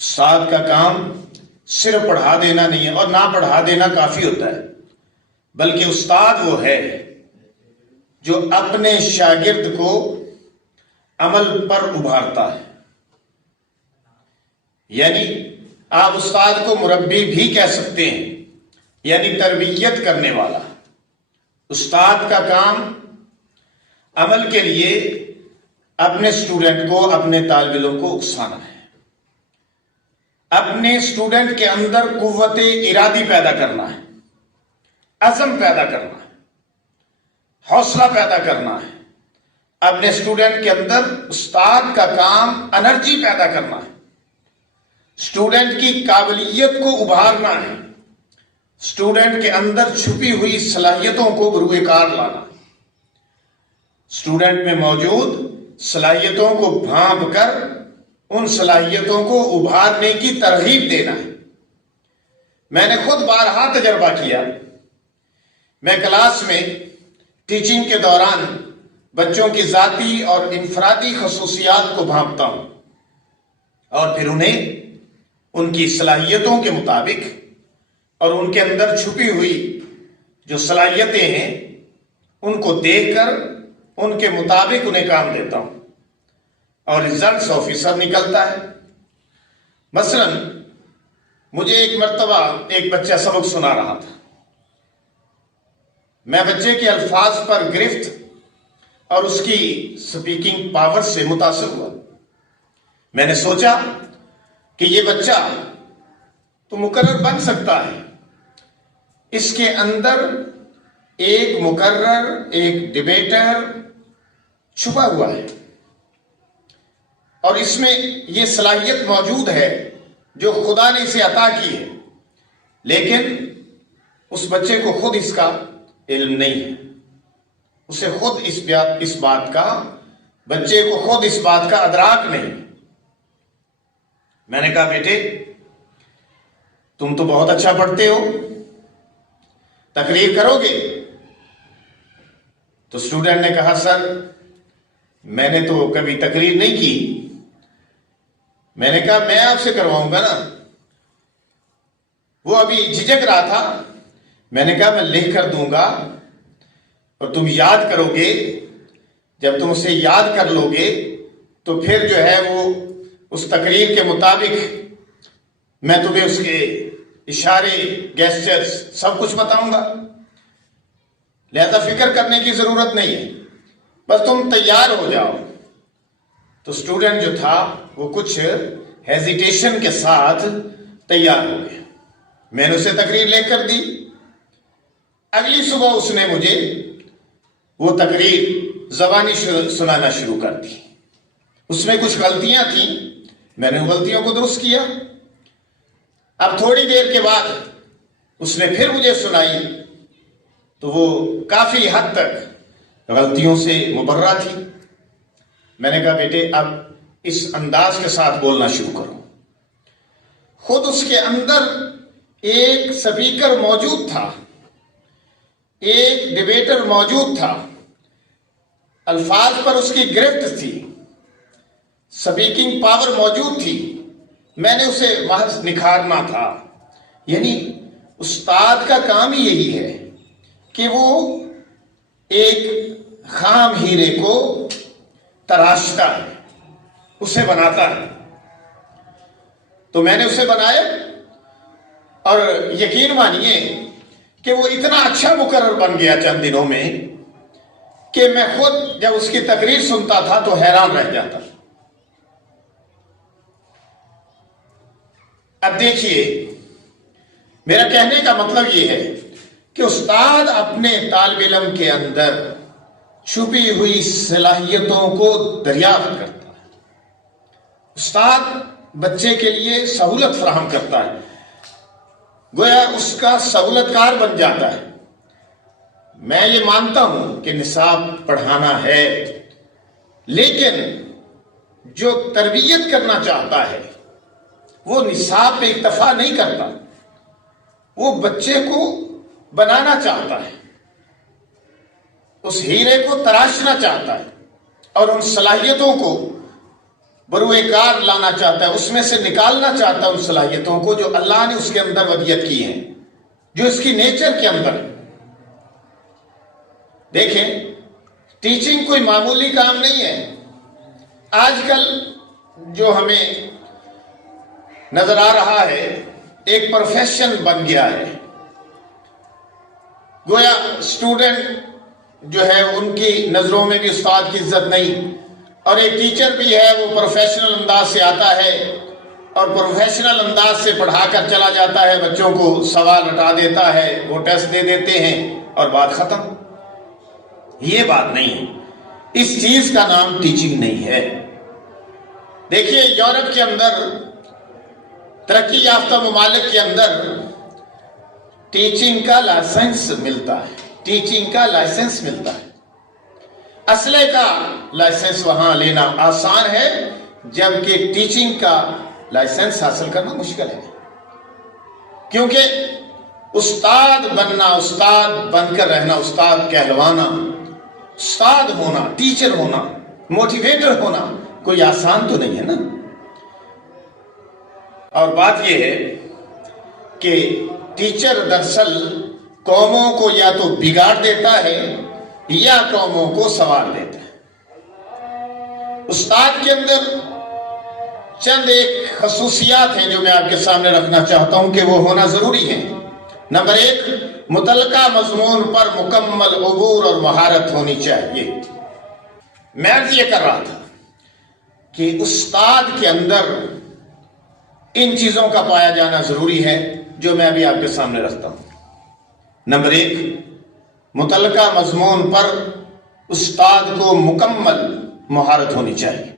استاد کا کام صرف پڑھا دینا نہیں ہے، اور نہ پڑھا دینا کافی ہوتا ہے، بلکہ استاد وہ ہے جو اپنے شاگرد کو عمل پر ابھارتا ہے۔ یعنی آپ استاد کو مربی بھی کہہ سکتے ہیں، یعنی تربیت کرنے والا۔ استاد کا کام عمل کے لیے اپنے سٹوڈنٹ کو، اپنے طالب علم کو اکسانا ہے، اپنے سٹوڈنٹ کے اندر قوت ارادی پیدا کرنا ہے، عزم پیدا کرنا ہے، حوصلہ پیدا کرنا ہے۔ اپنے سٹوڈنٹ کے اندر استاد کا کام انرجی پیدا کرنا ہے، سٹوڈنٹ کی قابلیت کو ابھارنا ہے، سٹوڈنٹ کے اندر چھپی ہوئی صلاحیتوں کو بروئے کار لانا، سٹوڈنٹ میں موجود صلاحیتوں کو بھانپ کر ان صلاحیتوں کو ابھارنے کی ترغیب دینا ہے۔ میں نے خود بارہا تجربہ کیا۔ میں کلاس میں ٹیچنگ کے دوران بچوں کی ذاتی اور انفرادی خصوصیات کو بھانپتا ہوں اور پھر انہیں ان کی صلاحیتوں کے مطابق اور ان کے اندر چھپی ہوئی جو صلاحیتیں ہیں ان کو دیکھ کر ان کے مطابق انہیں کام دیتا ہوں اور ریزلٹس آفیسر نکلتا ہے۔ مثلا مجھے ایک مرتبہ ایک بچہ سبق سنا رہا تھا، میں بچے کے الفاظ پر گرفت اور اس کی سپیکنگ پاور سے متاثر ہوا۔ میں نے سوچا کہ یہ بچہ تو مقرر بن سکتا ہے، اس کے اندر ایک مقرر، ایک ڈیبیٹر چھپا ہوا ہے، اور اس میں یہ صلاحیت موجود ہے جو خدا نے اسے عطا کی ہے، لیکن اس بچے کو خود اس کا علم نہیں ہے، اسے خود اس بات کا، بچے کو خود اس بات کا ادراک نہیں۔ میں نے کہا بیٹے تم تو بہت اچھا پڑھتے ہو، تقریر کرو گے؟ تو اسٹوڈنٹ نے کہا سر میں نے تو کبھی تقریر نہیں کی۔ میں نے کہا میں آپ سے کرواؤں گا نا۔ وہ ابھی جھجک رہا تھا۔ میں نے کہا میں لکھ کر دوں گا اور تم یاد کرو گے، جب تم اسے یاد کر لو گے تو پھر جو ہے وہ اس تقریر کے مطابق میں تمہیں اس کے اشارے، گیسچرز سب کچھ بتاؤں گا، لہذا فکر کرنے کی ضرورت نہیں ہے، بس تم تیار ہو جاؤ۔ تو اسٹوڈنٹ جو تھا وہ کچھ ہیزیٹیشن کے ساتھ تیار ہو گیا۔ میں نے اسے تقریر لے کر دی۔ اگلی صبح اس نے مجھے وہ تقریر زبانی سنانا شروع کر دی۔ اس میں کچھ غلطیاں تھیں، میں نے غلطیوں کو درست کیا۔ اب تھوڑی دیر کے بعد اس نے پھر مجھے سنائی تو وہ کافی حد تک غلطیوں سے مبرہ تھی۔ میں نے کہا بیٹے اب اس انداز کے ساتھ بولنا شروع کرو۔ خود اس کے اندر ایک سپیکر موجود تھا، ایک ڈیبیٹر موجود تھا، الفاظ پر اس کی گرفت تھی، سپیکنگ پاور موجود تھی، میں نے اسے محض نکھارنا تھا۔ یعنی استاد کا کام ہی یہی ہے کہ وہ ایک خام ہیرے کو تراشتا ہے، اسے بناتا ہے۔ تو میں نے اسے بنایا اور یقین مانیے کہ وہ اتنا اچھا مقرر بن گیا چند دنوں میں کہ میں خود جب اس کی تقریر سنتا تھا تو حیران رہ جاتا۔ اب دیکھیے میرا کہنے کا مطلب یہ ہے کہ استاد اپنے طالب علم کے اندر چھپی ہوئی صلاحیتوں کو دریافت کرتا ہے۔ استاد بچے کے لیے سہولت فراہم کرتا ہے، گویا اس کا سہولت کار بن جاتا ہے۔ میں یہ مانتا ہوں کہ نصاب پڑھانا ہے، لیکن جو تربیت کرنا چاہتا ہے وہ نصاب پہ اکتفا نہیں کرتا، وہ بچے کو بنانا چاہتا ہے، اس ہیرے کو تراشنا چاہتا ہے اور ان صلاحیتوں کو بروئے کار لانا چاہتا ہے، اس میں سے نکالنا چاہتا ہے ان صلاحیتوں کو جو اللہ نے اس کے اندر ودیت کی ہیں، جو اس کی نیچر کے اندر ہے۔ دیکھیں، ٹیچنگ کوئی معمولی کام نہیں ہے۔ آج کل جو ہمیں نظر آ رہا ہے ایک پروفیشن بن گیا ہے، گویا اسٹوڈنٹ جو ہے ان کی نظروں میں بھی استاد کی عزت نہیں، اور ایک ٹیچر بھی ہے وہ پروفیشنل انداز سے آتا ہے اور پروفیشنل انداز سے پڑھا کر چلا جاتا ہے، بچوں کو سوال ہٹا دیتا ہے، وہ ٹیسٹ دے دیتے ہیں اور بات ختم۔ یہ بات نہیں ہے، اس چیز کا نام ٹیچنگ نہیں ہے۔ دیکھیے، یورپ کے اندر، ترقی یافتہ ممالک کے اندر ٹیچنگ کا لائسنس ملتا ہے، ٹیچنگ کا لائسنس ملتا ہے۔ اسلحے کا لائسنس وہاں لینا آسان ہے، جبکہ ٹیچنگ کا لائسنس حاصل کرنا مشکل ہے، کیونکہ استاد بننا، استاد بن کر رہنا، استاد کہلوانا، استاد ہونا، ٹیچر ہونا، موٹیویٹر ہونا کوئی آسان تو نہیں ہے نا۔ اور بات یہ ہے کہ ٹیچر دراصل قوموں کو یا تو بگاڑ دیتا ہے یا قوموں کو سنوار دیتا ہے۔ استاد کے اندر چند ایک خصوصیات ہیں جو میں آپ کے سامنے رکھنا چاہتا ہوں کہ وہ ہونا ضروری ہے۔ نمبر 1، متعلقہ مضمون پر مکمل عبور اور مہارت ہونی چاہیے۔ میں عرض یہ کر رہا تھا کہ استاد کے اندر ان چیزوں کا پایا جانا ضروری ہے جو میں ابھی آپ کے سامنے رکھتا ہوں۔ نمبر 1، متعلقہ مضمون پر استاد کو مکمل مہارت ہونی چاہیے۔